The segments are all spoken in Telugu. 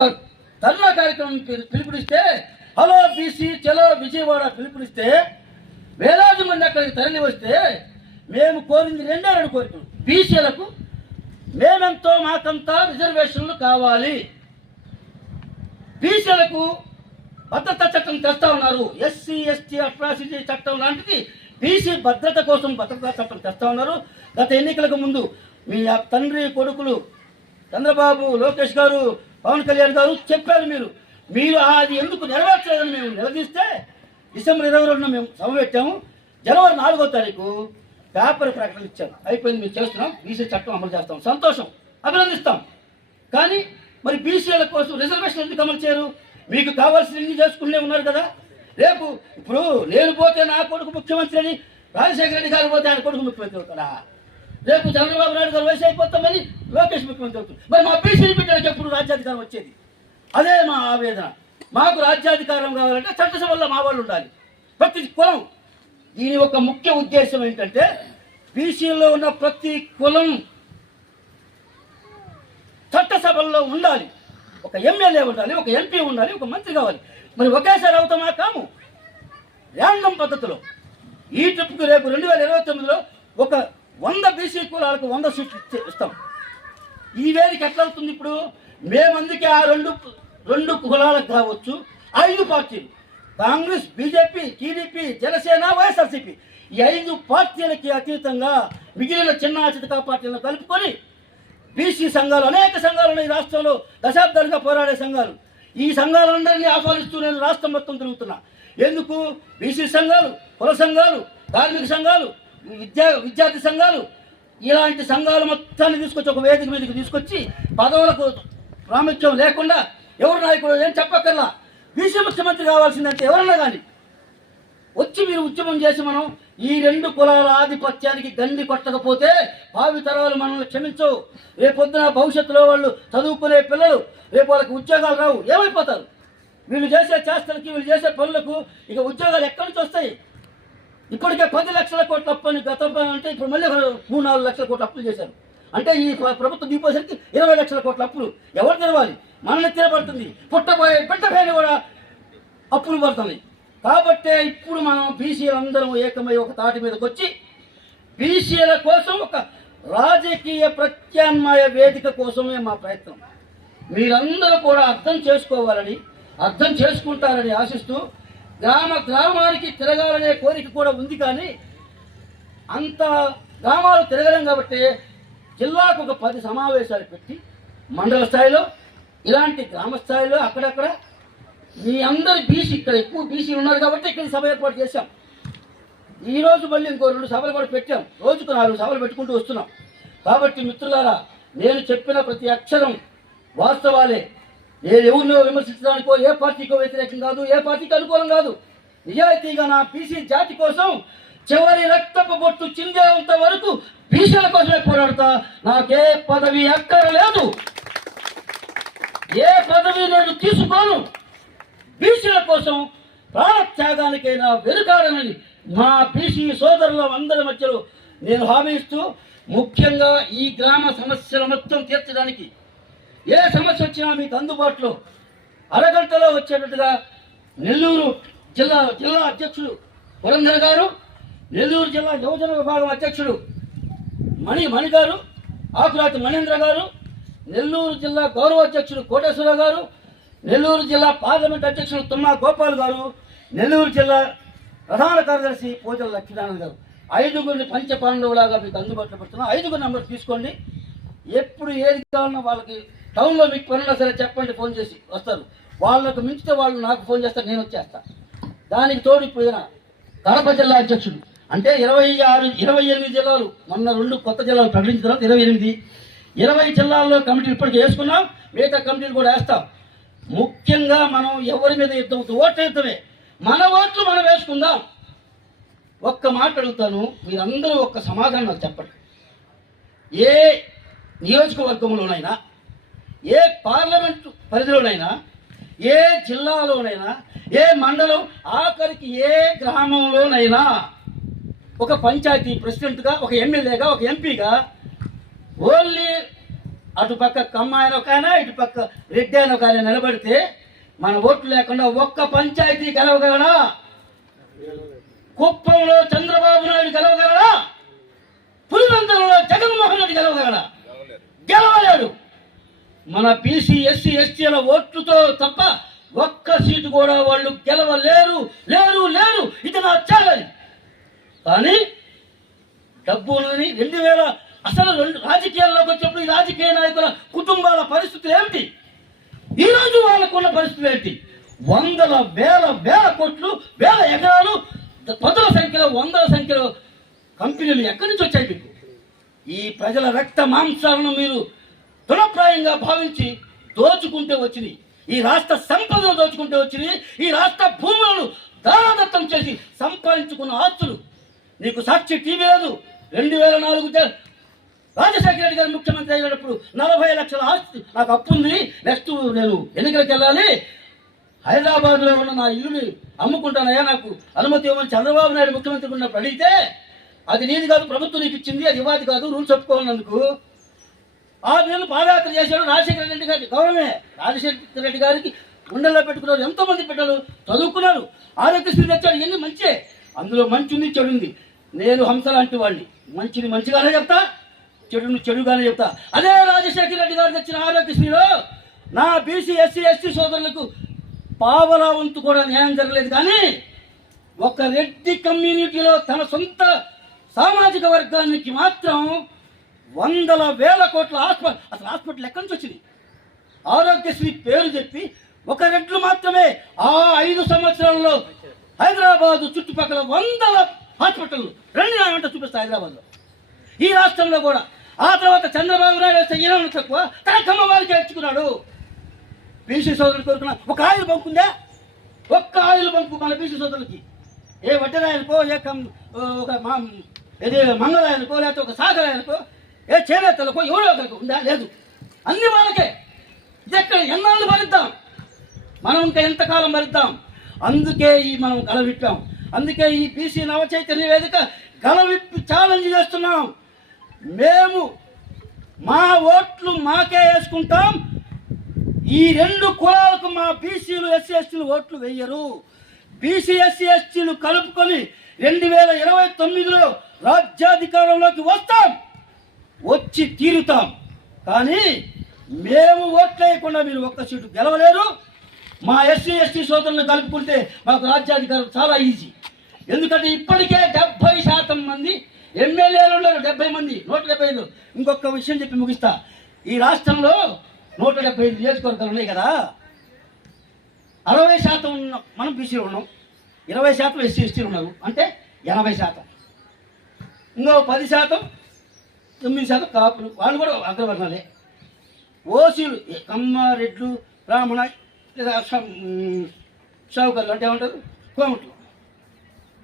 ధర్నా కార్యక్రమం పిలుపునిస్తే, హలో బీసీ చలో విజయవాడ పిలుపునిస్తే వేలాది మంది అక్కడికి తరలి వస్తే మేము కోరింది రెండే రెండు కోరికలు. బీసీలకు మేమెంతో మాకంతా రిజర్వేషన్లు కావాలి, బీసీలకు భద్రతా చట్టం తెస్తా ఉన్నారు, ఎస్సీ ఎస్టీ అట్రాసిటీ చట్టం లాంటిది బీసీ భద్రత కోసం భద్రతా చట్టం తెస్తా ఉన్నారు. గత ఎన్నికలకు ముందు మీ తండ్రి కొడుకులు చంద్రబాబు, లోకేష్ గారు, పవన్ కళ్యాణ్ గారు చెప్పారు. మీరు అది ఎందుకు నెరవేర్చలేదని మేము నిలదీస్తే డిసెంబర్ 22న మేము సభ పెట్టాము. జనవరి 4వ తారీఖు పేపర్ ప్రకటన ఇచ్చారు. అయిపోయింది, మేము చేస్తున్నాం, బీసీ చట్టం అమలు చేస్తాం, సంతోషం, అభినందిస్తాం. కానీ మరి బీసీల కోసం రిజర్వేషన్ ఎందుకు అమలు చేయరు? మీకు కావాల్సినవి చేసుకునే ఉన్నారు కదా. రేపు ఇప్పుడు నేను పోతే నా కొడుకు ముఖ్యమంత్రి అని, రాజశేఖర రెడ్డి గారు పోతే ఆయన కొడుకు ముఖ్యమంత్రి అవుతాడా? రేపు చంద్రబాబు నాయుడు గారు వయసు అయిపోతామని లోకేష్ ముఖ్యమంత్రి అవుతుంది. మరి మా బీసీ బిడ్డలకు ఎప్పుడు రాజ్యాధికారం వచ్చేది? అదే మా ఆవేదన. మాకు రాజ్యాధికారం కావాలంటే చట్టసభల్లో మా వాళ్ళు ఉండాలి, ప్రతి కులం. దీని ఒక ముఖ్య ఉద్దేశం ఏంటంటే బీసీలో ఉన్న ప్రతి కులం చట్టసభల్లో ఉండాలి. ఒక ఎమ్మెల్యే ఉండాలి, ఒక ఎంపీ ఉండాలి, ఒక మంత్రి కావాలి. మరి ఒకేసారి అవుతామా? కాము. ర్యాండమ్ పద్ధతిలో ఈ ట్రిప్కి రేపు 2029లో ఒక 100 బీసీ కులాలకు 100 సీట్లు ఇస్తాం. ఈ వేదిక ఎట్లా అవుతుంది? ఇప్పుడు మేమందుకే ఆ రెండు కులాలకు కావచ్చు 5 పార్టీలు, కాంగ్రెస్, బీజేపీ, టీడీపీ, జనసేన, వైఎస్ఆర్సీపీ, ఈ 5 పార్టీలకి అతీతంగా మిగిలిన చిన్న చితకా పార్టీలను కలుపుకొని బీసీ సంఘాలు, అనేక సంఘాలు ఉన్నాయి రాష్ట్రంలో, దశాబ్దాలుగా పోరాడే సంఘాలు. ఈ సంఘాలందరినీ ఆహ్వానిస్తూ నేను రాష్ట్రం మొత్తం తిరుగుతున్నా. ఎందుకు? బీసీ సంఘాలు, కుల సంఘాలు, కార్మిక సంఘాలు, విద్యార్థి సంఘాలు, ఇలాంటి సంఘాలు మొత్తాన్ని తీసుకొచ్చి ఒక వేదిక మీదకి తీసుకొచ్చి పదవులకు ప్రాముఖ్యం లేకుండా ఎవరు నాయకుడు ఏం చెప్పక్కర్లా, బీసీ ముఖ్యమంత్రి కావాల్సిందంటే ఎవరన్నా కానీ వచ్చి మీరు ఉద్యమం చేసి మనం ఈ 2 కులాల ఆధిపత్యానికి గండి కొట్టకపోతే భావి తరాలు మనల్ని క్షమించవు. రేపొద్దున భవిష్యత్తులో వాళ్ళు చదువుకునే పిల్లలు రేపు వాళ్ళకి ఉద్యోగాలు రావు, ఏమైపోతారు? వీళ్ళు చేసే చేష్టలకి, వీళ్ళు చేసే పనులకు ఇక ఉద్యోగాలు ఎక్కడి నుంచి వస్తాయి? ఇప్పటికే 10 లక్షల కోట్ల అప్పు అని గతం అంటే ఇప్పుడు మళ్ళీ 3-4 లక్షల కోట్ల అప్పులు చేశారు. అంటే ఈ ప్రభుత్వం దీపోసరికి 20 లక్షల కోట్ల అప్పులు ఎవరు తెరవాలి? మనల్ని తినబడుతుంది. పుట్టబోయే బిడ్డ కూడా అప్పులు పడుతుంది. కాబట్టే ఇప్పుడు మనం బీసీలందరం ఏకమై ఒక తాటి మీదకి వచ్చి బీసీల కోసం ఒక రాజకీయ ప్రత్యామ్నాయ వేదిక కోసమే మా ప్రయత్నం. మీరందరూ కూడా అర్థం చేసుకోవాలని, అర్థం చేసుకుంటారని ఆశిస్తూ గ్రామానికి తిరగాలనే కోరిక కూడా ఉంది. కానీ అంత గ్రామాలు తిరగలేం కాబట్టి జిల్లాకు ఒక 10 సమావేశాలు పెట్టి మండల స్థాయిలో, ఇలాంటి గ్రామ స్థాయిలో అక్కడక్కడ మీ అందరి బీసీ, ఇక్కడ ఎక్కువ బీసీలు ఉన్నారు కాబట్టి ఇక్కడ సభ ఏర్పాటు చేశాం. ఈరోజు మళ్ళీ ఇంకో 2 సభలు కూడా పెట్టాం. రోజుకు 4 సభలు పెట్టుకుంటూ వస్తున్నాం. కాబట్టి మిత్రులారా, నేను చెప్పిన ప్రతి అక్షరం వాస్తవాలే. నేను ఎవరినో విమర్శించడానికో, ఏ పార్టీకో వ్యతిరేకం కాదు, ఏ పార్టీకి అనుకూలం కాదు. నిజాయితీగా నా బీసీ జాతి కోసం చివరి రక్తపు బొట్టు చిందేంత వరకు బీసీల కోసమే పోరాడతా. నాకే పదవి అక్కరలేదు, ఏ పదవి నేను తీసుకోను. బీసీల కోసం ప్రాణత్యాగానికైనా వెనుకాడనని మా బీసీ సోదరుల అందరి మధ్యలో నేను హామీ ఇస్తూ, ముఖ్యంగా ఈ గ్రామ సమస్యల మొత్తం తీర్చడానికి ఏ సమస్య వచ్చినా మీకు అందుబాటులో అరగంటలో వచ్చేటట్టుగా నెల్లూరు జిల్లా అధ్యక్షుడు పురంధర్ గారు, నెల్లూరు జిల్లా యువజన విభాగం అధ్యక్షుడు మణి గారు, ఆకురాతి మణేంద్ర గారు, నెల్లూరు జిల్లా గౌరవ అధ్యక్షుడు కోటేశ్వరరావు గారు, నెల్లూరు జిల్లా పార్లమెంట్ అధ్యక్షుడు తుమ్మా గోపాల్ గారు, నెల్లూరు జిల్లా ప్రధాన కార్యదర్శి పోచల లక్ష్మీనారాయణ గారు, 5గురిని పంచపాండవులాగా మీకు అందుబాటులో పెడుతున్నాం. 5 నెంబర్ తీసుకోండి. ఎప్పుడు ఏది కావాలన్నా వాళ్ళకి టౌన్లో మీకు పనున్నా సరే చెప్పండి, ఫోన్ చేసి వస్తారు. వాళ్ళకు మించితే వాళ్ళు నాకు ఫోన్ చేస్తారు, నేను వచ్చేస్తాను. దానికి తోడు ఇప్పుడు కడప జిల్లా అధ్యక్షుడు, అంటే 28 జిల్లాలు, మొన్న 2 కొత్త జిల్లాలు ప్రకటించిన తర్వాత 20 జిల్లాల్లో కమిటీలు ఇప్పటికీ వేసుకున్నాం. మిగతా కమిటీలు కూడా వేస్తాం. ముఖ్యంగా మనం ఎవరి మీద యుద్ధం, ఓట్లు యుద్ధమే. మన ఓట్లు మనం వేసుకుందాం. ఒక్క మాట అడుగుతాను, మీరందరూ ఒక్క సమాధానం నాకు చెప్పండి. ఏ నియోజకవర్గంలోనైనా, ఏ పార్లమెంటు పరిధిలోనైనా, ఏ జిల్లాలోనైనా, ఏ మండలం, ఆఖరికి ఏ గ్రామంలోనైనా ఒక పంచాయతీ ప్రెసిడెంట్గా, ఒక ఎమ్మెల్యేగా, ఒక ఎంపీగా ఓన్లీ అటు పక్క కమ్మ ఆయన ఒక ఆయన, ఇటు పక్క రెడ్డి ఆయన ఒక ఆయన నిలబడితే మన ఓట్లు లేకుండా ఒక్క పంచాయతీ గెలవగలడా? కుప్పంలో చంద్రబాబు నాయుడు గెలవగలడా? పులివెందులలో జగన్మోహన్ రెడ్డి గెలవగలడా? గెలవలేడు. మన బీసీ ఎస్సీ ఎస్టీల ఓట్లతో తప్ప ఒక్క సీటు కూడా వాళ్ళు గెలవలేరు. లేరు లేరు ఇది నా ఛాలెంజ్. కానీ డబ్బు ఉన్నది 2000 అసలు రాజకీయాల్లోకి వచ్చినప్పుడు ఈ రాజకీయ నాయకుల కుటుంబాల పరిస్థితులు ఏమిటి, ఈరోజు వాళ్ళకున్న పరిస్థితులు ఏంటి? వందల వేల కోట్లు, వేల ఎకరాలు, పదుల సంఖ్యలో, వందల సంఖ్యలో కంపెనీలు ఎక్కడి నుంచి వచ్చాయి మీకు? ఈ ప్రజల రక్త మాంసాలను మీరు దురప్రాయంగా భావించి దోచుకుంటే వచ్చినాయి. ఈ రాష్ట్ర సంపదను దోచుకుంటే వచ్చినాయి. ఈ రాష్ట్ర భూములను దారాదత్తం చేసి సంపాదించుకున్న ఆస్తులు. నీకు సాక్షి టీవీ లేదు. 2004 రాజశేఖర రెడ్డి గారు ముఖ్యమంత్రి అయినప్పుడు 40 లక్షల ఆస్తి నాకు అప్పు ఉంది, నెక్స్ట్ నేను ఎన్నికలకు వెళ్ళాలి, హైదరాబాద్లో ఉన్న నా ఇల్లుని అమ్ముకుంటానయ్యా, నాకు అనుమతి ఇవ్వమని చంద్రబాబు నాయుడు ముఖ్యమంత్రి ఉన్నప్పుడు అడిగితే, అది నీది కాదు, ప్రభుత్వం నీకు ఇచ్చింది, అది ఇవ్వాలి కాదు, రూల్స్ ఒప్పుకోవాలన్నందుకు 6 నెలలు పాదయాత్ర చేశాడు. రాజశేఖర రెడ్డి గారి గౌరవమే. రాజశేఖర రెడ్డి గారికి గుండెల్లో పెట్టుకున్నారు. ఎంతోమంది బిడ్డలు చదువుకున్నారు, ఆరోగ్యశ్రీ తెచ్చాడు. ఇవన్నీ మంచే. అందులో మంచి ఉంది, చెడు ఉంది. నేను హంస లాంటి వాడిని. మంచిని మంచిగానే చెప్తా, చెడుని చెడుగానే చెప్తా. అదే రాజశేఖర రెడ్డి గారు తెచ్చిన ఆరోగ్యశ్రీలో నా బీసీ ఎస్సీ ఎస్టీ సోదరులకు పావలా వంతు కూడా న్యాయం జరగలేదు. కానీ ఒక రెడ్డి కమ్యూనిటీలో తన సొంత సామాజిక వర్గానికి మాత్రం వందల వేల కోట్ల అసలు హాస్పిటల్ ఎక్కడి నుంచి వచ్చింది? ఆరోగ్యశ్రీ పేరు చెప్పి ఒక రెడ్లు మాత్రమే ఆ 5 సంవత్సరాల్లో హైదరాబాదు చుట్టుపక్కల వందల హాస్పిటల్ రెండు అంటే చూపిస్తా హైదరాబాద్లో, ఈ రాష్ట్రంలో కూడా. ఆ తర్వాత చంద్రబాబు నాయుడు వస్తే ఈయన తక్కువ తన కమ్మ వారికి ఎంచుకున్నాడు. బీసీ సోదరులు కోరుకున్న ఒక ఆయిల్ బంక్ ఉందా? ఒక్క ఆయిల్ బంకు మన బీసీ సోదరులకి. ఏ వడ్డరాయనుకో, ఏ ఒక ఏదే మంగళాయనుకో, లేకపోతే ఒక సాగరాయనుకో, ఏ చేనేతలకో, ఎవరో ఒకరికి ఉందా? లేదు. అన్ని వాళ్ళకే. ఇది ఎక్కడ ఎన్నాళ్ళు భరిద్దాం మనం? ఇంకా ఎంతకాలం భరిద్దాం? అందుకే మనం గలవిప్పాం. అందుకే ఈ బీసీ నవచైతన్య వేదిక గలవిప్పి ఛాలెంజ్ చేస్తున్నాం. మేము మా ఓట్లు మాకే వేసుకుంటాం. ఈ 2 కులాలకు మా బీసీలు ఎస్సీ ఎస్టీలు ఓట్లు వేయరు. బీసీ ఎస్సీ ఎస్టీలు కలుపుకొని 2029లో రాజ్యాధికారంలోకి వస్తాం, వచ్చి తీరుతాం. కానీ మేము ఓట్లు వేయకుండా మీరు ఒక్క సీటు గెలవలేరు. మా ఎస్సీ ఎస్టీ సోదరులను కలుపుకుంటే మాకు రాజ్యాధికారం చాలా ఈజీ. ఎందుకంటే ఇప్పటికే 70% మంది ఎమ్మెల్యేలు ఉన్నారు. 70 మంది, 175. ఇంకొక విషయం చెప్పి ముగిస్తా. ఈ రాష్ట్రంలో 175 నియోజకవర్గాలు ఉన్నాయి కదా. 60% ఉన్న మనం బీసీలు ఉన్నాం, 20% ఎస్సీ ఎస్టీలు ఉన్నారు. అంటే 80%. ఇంకో 10%, 9% కాపులు, వాళ్ళు కూడా అగ్రవర్ణాలే. ఓసీలు కమ్మ, రెడ్లు, బ్రాహ్మణ, షావుకర్లు అంటే ఏమంటారు, కోమట్లు,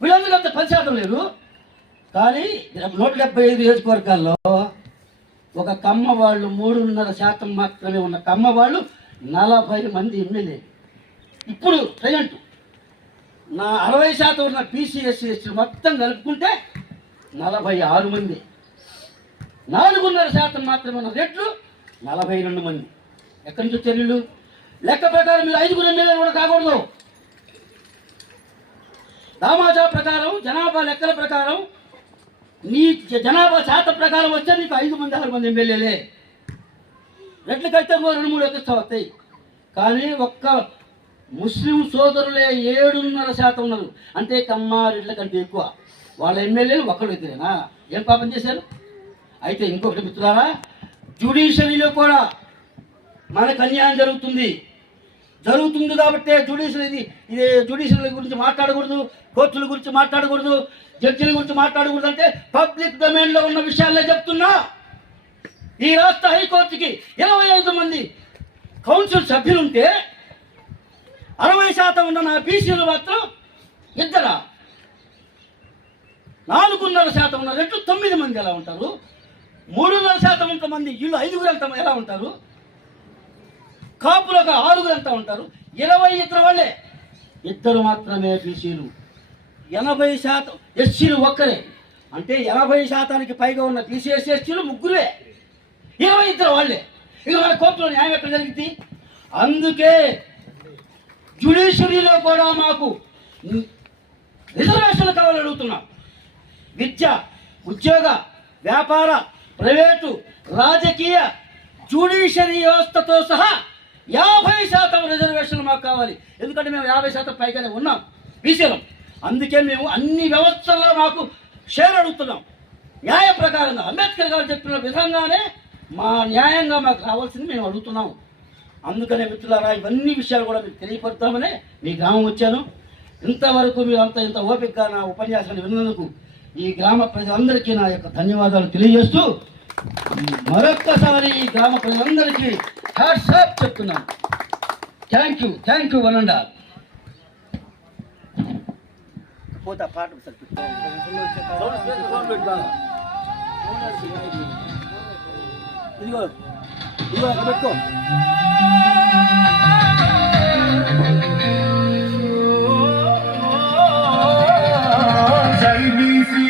వీళ్ళందరికంటే 10% లేదు. కానీ 175 నియోజకవర్గాల్లో ఒక కమ్మ వాళ్ళు 3.5% మాత్రమే ఉన్న కమ్మ వాళ్ళు 40 మంది ఎమ్మెల్యే. ఇప్పుడు ప్రజెంట్ నా 60% ఉన్న బీసీ ఎస్సీ ఎస్టీలు మొత్తం కలుపుకుంటే 46 మంది. 4.5% మాత్రమే ఉన్న రెడ్లు 42 మంది. ఎక్కడి నుంచి వచ్చారు వీళ్ళు? లెక్క ప్రకారం మీరు 5 ఎమ్మెల్యేలు కూడా కాకూడదు. దామాజా ప్రకారం, జనాభా లెక్కల ప్రకారం, నీ జనాభా శాతం ప్రకారం వస్తే నీకు 5 మంది 6 మంది ఎమ్మెల్యేలే. రెడ్లకైతే 2-3 ఎక్స్ట్రా వస్తాయి. కానీ ఒక్క ముస్లిం సోదరులే 7.5% ఉన్నారు. అంటే కమ్మ, రెడ్ల కంటే ఎక్కువ. వాళ్ళ ఎమ్మెల్యేలు ఒక్కడు ఇద్దరేనా? ఏం పాపం చేశారు? అయితే ఇంకొకటి మిత్రులారా, జ్యుడిషియరీలో కూడా మనకు అన్యాయం జరుగుతుంది కాబట్టి జ్యుడిషియరీ గురించి మాట్లాడకూడదు, కోర్టుల గురించి మాట్లాడకూడదు, జడ్జిల గురించి మాట్లాడకూడదు. అంటే పబ్లిక్ డొమైన్లో ఉన్న విషయాలే చెప్తున్నా. ఈ రాష్ట్ర హైకోర్టుకి 25 మంది కౌన్సిల్ సభ్యులుంటే 60% ఉన్న నా బీసీలు మాత్రం 2. 4.5% ఉన్న రెట్లు 9 మంది ఎలా ఉంటారు? 3.5% ఉన్న మంది వీళ్ళు 5 ఎంత ఎలా ఉంటారు? కాపులు ఒక 6 ఎంత ఉంటారు? 22 వాళ్ళే, 2 మాత్రమే బీసీలు. 80% ఎస్సీలు ఒక్కరే. అంటే 80%కి పైగా ఉన్న బీసీ ఎస్సీ ఎస్టీలు 3, 22 వాళ్ళే. ఇక మన కోర్టులో న్యాయం ఎక్కడ జరిగింది? అందుకే జ్యుడిషియరీలో కూడా మాకు రిజర్వేషన్లు కావాలని అడుగుతున్నాం. విద్య, ఉద్యోగ, వ్యాపార, ప్రైవేటు, రాజకీయ, జ్యుడిషియరీ వ్యవస్థతో సహా 50% రిజర్వేషన్లు మాకు కావాలి. ఎందుకంటే మేము 50% పైగానే ఉన్నాం బీసీలం. అందుకే మేము అన్ని వ్యవస్థల్లో మాకు షేర్ అడుగుతున్నాం. న్యాయ ప్రకారంగా అంబేద్కర్ గారు చెప్పిన విధంగానే మా న్యాయంగా మాకు రావాల్సింది మేము అడుగుతున్నాము. అందుకనే మిత్రులారా, ఇవన్నీ విషయాలు కూడా మీకు తెలియపడతామనే మీ గ్రామం వచ్చాను. ఇంతవరకు మీరు ఇంత ఓపికగా నా ఉపన్యాసాన్ని విన్నందుకు ఈ గ్రామ ప్రజలందరికీ నా యొక్క ధన్యవాదాలు తెలియజేస్తూ మరొక్కసారి ఈ గ్రామ ప్రజలందరికీ హ్యాట్స్ ఆఫ్ చెప్తున్నాను. Thank you one and all. పోతా పాట ఇదిగో అక్కడ పెట్టుకో. జై బీసీ